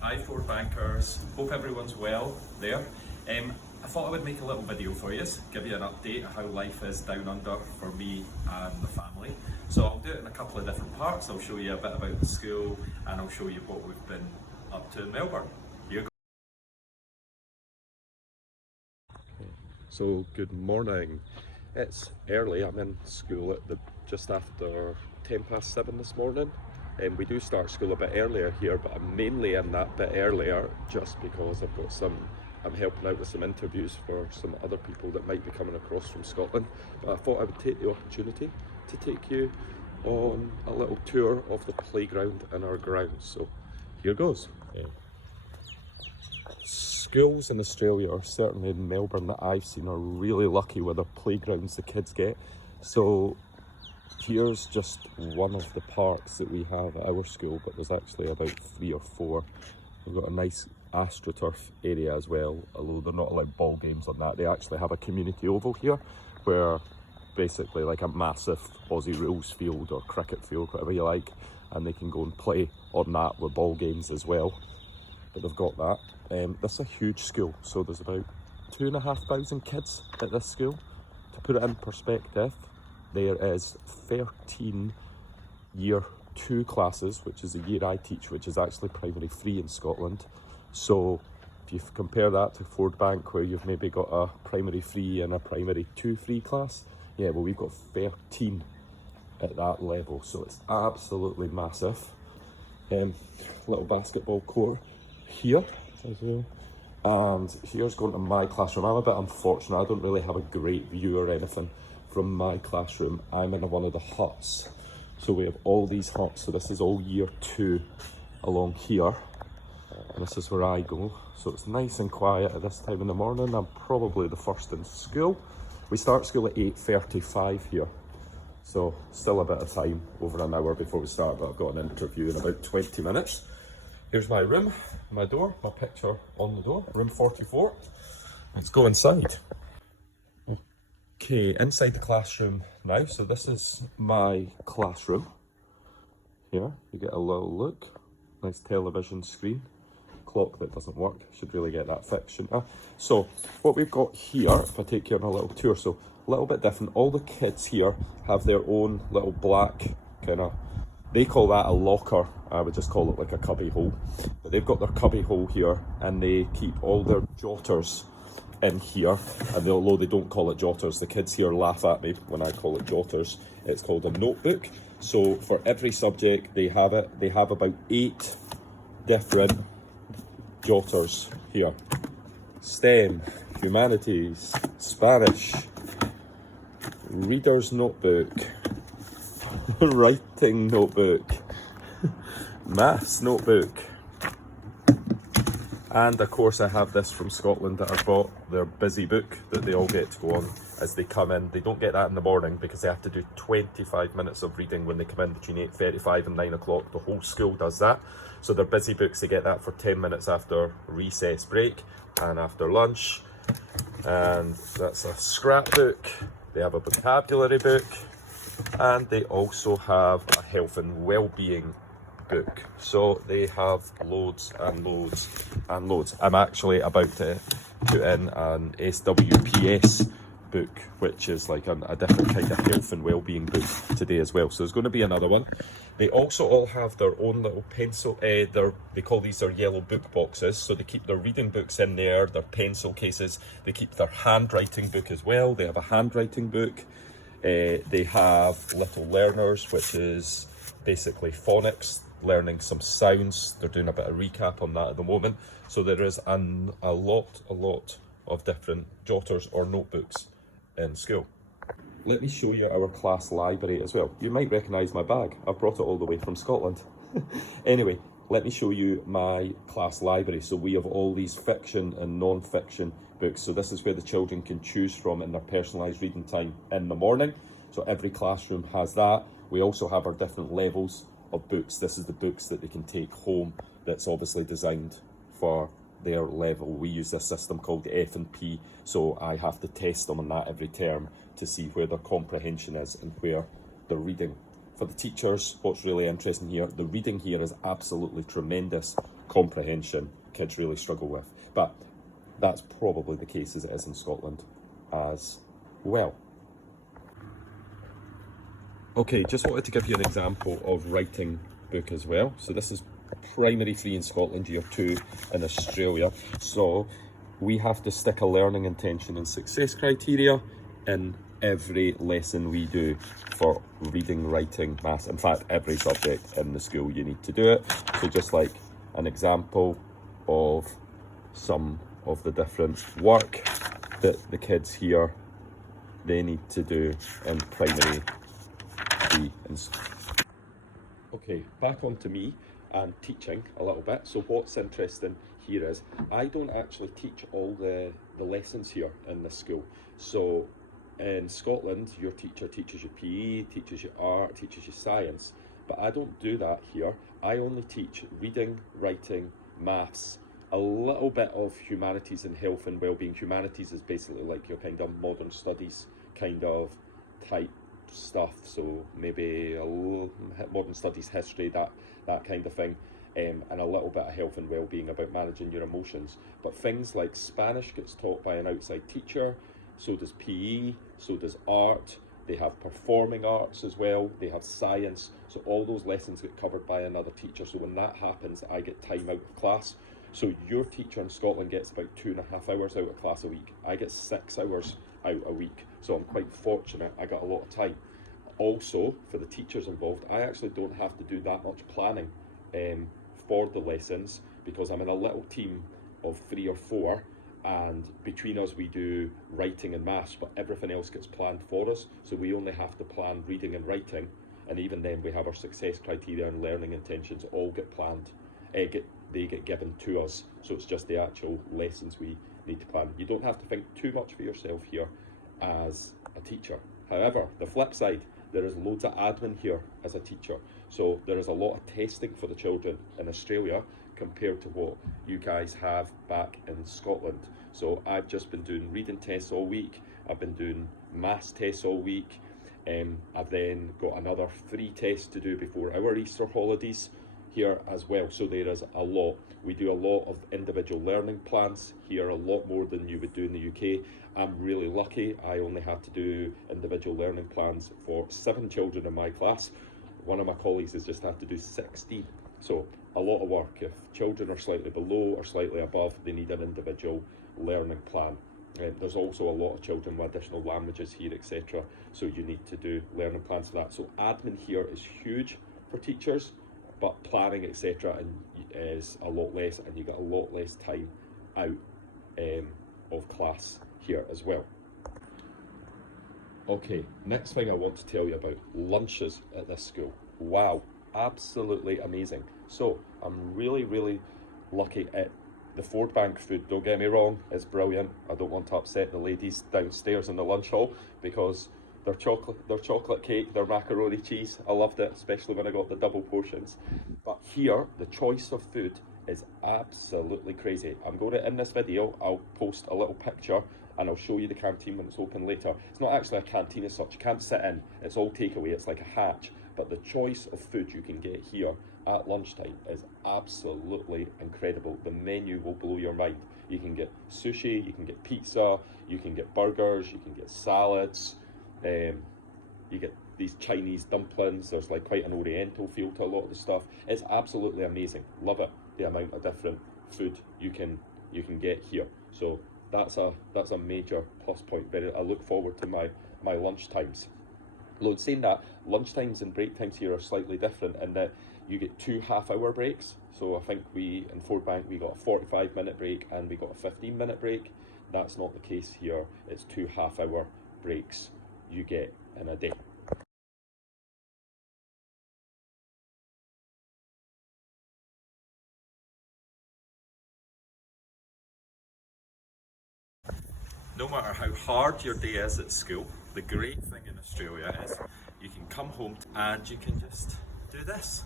Hi Ford Bankers, hope everyone's well there. I thought I would make a little video for you, give you an update of how life is down under for me and the family. So I'll do it in a couple of different parts. I'll show you a bit about the school and I'll show you what we've been up to in Melbourne. Here you go. So good morning. It's early. I'm in school at just after 7:10 this morning. And we do start school a bit earlier here, but I'm mainly in that bit earlier just because I'm helping out with some interviews for some other people that might be coming across from Scotland. But I thought I would take the opportunity to take you on a little tour of the playground and our grounds. So here goes. Schools in Australia, or certainly in Melbourne that I've seen, are really lucky with the playgrounds the kids get. So here's just one of the parks that we have at our school, but there's actually about 3 or 4. We've got a nice AstroTurf area as well, although they're not allowed ball games on that. They actually have a community oval here where basically like a massive Aussie rules field or cricket field, whatever you like, and they can go and play on that with ball games as well. But they've got that. This is a huge school, so there's about 2,500 kids at this school. To put it in perspective, there is 13 year 2 classes, which is the year I teach, which is actually primary 3 in Scotland. So if you compare that to Ford Bank, where you've maybe got a primary 3 and a primary 2 free class, yeah, well, we've got 13 at that level, so it's absolutely massive. Little basketball court here as well. And here's going to my classroom. I'm a bit unfortunate, I don't really have a great view or anything from my classroom. I'm in one of the huts. So we have all these huts, so this is all year 2 along here. And this is where I go. So it's nice and quiet at this time in the morning. I'm probably the first in school. We start school at 8:35 here. So still a bit of time, over an hour before we start, but I've got an interview in about 20 minutes. Here's my room, my door, my picture on the door, room 44. Let's go inside. Okay, inside the classroom now. So this is my classroom. Here, you get a little look. Nice television screen. Clock that doesn't work. Should really get that fixed, shouldn't I? So what we've got here, if I take you on a little tour, so a little bit different. All the kids here have their own little black kind of, they call that a locker. I would just call it like a cubby hole. But they've got their cubby hole here and they keep all their jotters in here. And although they don't call it jotters, the kids here laugh at me when I call it jotters. It's called a notebook. So for every subject they have it. They have about 8 different jotters here. STEM, humanities, Spanish, reader's notebook, writing notebook, maths notebook, and of course I have this from Scotland that I bought, their busy book that they all get to go on as they come in. They don't get that in the morning because they have to do 25 minutes of reading when they come in between 8:35 and 9 o'clock. The whole school does that. So their busy books, they get that for 10 minutes after recess break and after lunch. And that's a scrapbook. They have a vocabulary book. And they also have a health and well-being book. So they have loads and loads and loads. I'm actually about to put in an SWPS book, which is like a different kind of health and well-being book today as well. So there's going to be another one. They also all have their own little pencil, they call these their yellow book boxes. So they keep their reading books in there, their pencil cases. They keep their handwriting book as well. They have a handwriting book. They have Little Learners, which is basically phonics, learning some sounds. They're doing a bit of recap on that at the moment. So there is a lot of different jotters or notebooks in school. Let me show you our class library as well. You might recognise my bag. I've brought it all the way from Scotland. Anyway, let me show you my class library. So we have all these fiction and non-fiction books. So this is where the children can choose from in their personalised reading time in the morning. So every classroom has that. We also have our different levels of books. This is the books that they can take home that's obviously designed for their level. We use a system called F&P, so I have to test them on that every term to see where their comprehension is and where their reading For the teachers, what's really interesting here, the reading here is absolutely tremendous. Comprehension, kids really struggle with. But that's probably the case as it is in Scotland as well. Okay, just wanted to give you an example of writing book as well. So this is primary 3 in Scotland, year 2 in Australia. So we have to stick a learning intention and success criteria in every lesson we do for reading, writing, maths. In fact, every subject in the school you need to do it. So just like an example of some of the different work that the kids here, they need to do in primary 3. Okay, back on to me and teaching a little bit. So what's interesting here is I don't actually teach all the lessons here in this school. So in Scotland, your teacher teaches you PE, teaches you art, teaches you science, but I don't do that here. I only teach reading, writing, maths, a little bit of humanities and health and well-being. Humanities is basically like your kind of modern studies kind of type stuff, so maybe a little modern studies, history, that kind of thing, and a little bit of health and well-being about managing your emotions. But things like Spanish gets taught by an outside teacher, so does PE, so does art. They have performing arts as well, they have science, so all those lessons get covered by another teacher. So when that happens, I get time out of class. So your teacher in Scotland gets about 2.5 hours out of class a week. I get 6 hours out a week, so I'm quite fortunate. I got a lot of time. Also, for the teachers involved, I actually don't have to do that much planning for the lessons, because I'm in a little team of 3 or 4, and between us we do writing and maths, but everything else gets planned for us. So we only have to plan reading and writing, and even then we have our success criteria and learning intentions all get planned. They get given to us, so it's just the actual lessons we need to plan. You don't have to think too much for yourself here as a teacher. However, the flip side, there is loads of admin here as a teacher. So there is a lot of testing for the children in Australia compared to what you guys have back in Scotland. So I've just been doing reading tests all week. I've been doing maths tests all week. I've then got another 3 tests to do before our Easter holidays here as well. So there is a lot. We do a lot of individual learning plans here, a lot more than you would do in the UK. I'm really lucky. I only have to do individual learning plans for 7 children in my class. One of my colleagues has just had to do 16. So a lot of work. If children are slightly below or slightly above, they need an individual learning plan. There's also a lot of children with additional languages here, etc. So you need to do learning plans for that. So admin here is huge for teachers, but planning, etc. is a lot less, and you get a lot less time out of class here as well. Okay, next thing I want to tell you about lunches at this school. Wow, absolutely amazing. So I'm really lucky at the Ford Bank food. Don't get me wrong, it's brilliant. I don't want to upset the ladies downstairs in the lunch hall, because their chocolate cake, their macaroni cheese, I loved it, especially when I got the double portions. But here, the choice of food is absolutely crazy. I'm going to, in this video, I'll post a little picture and I'll show you the canteen when it's open later. It's not actually a canteen as such, you can't sit in, it's all takeaway, it's like a hatch. But the choice of food you can get here at lunchtime is absolutely incredible. The menu will blow your mind. You can get sushi, you can get pizza, you can get burgers, you can get salads, you get these Chinese dumplings. There's like quite an oriental feel to a lot of the stuff. It's absolutely amazing. Love it, the amount of different food you can get here. So that's a major plus point. I look forward to my lunch times. Saying that, lunch times and break times here are slightly different in that you get 2 half-hour breaks. So I think in Ford Bank we got a 45-minute break and we got a 15-minute break. That's not the case here. It's 2 half-hour breaks you get in a day. No matter how hard your day is at school, the great thing in Australia is you can come home and you can just do this.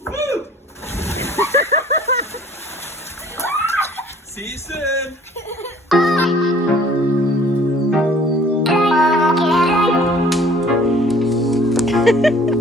Woo! See you soon! Bye.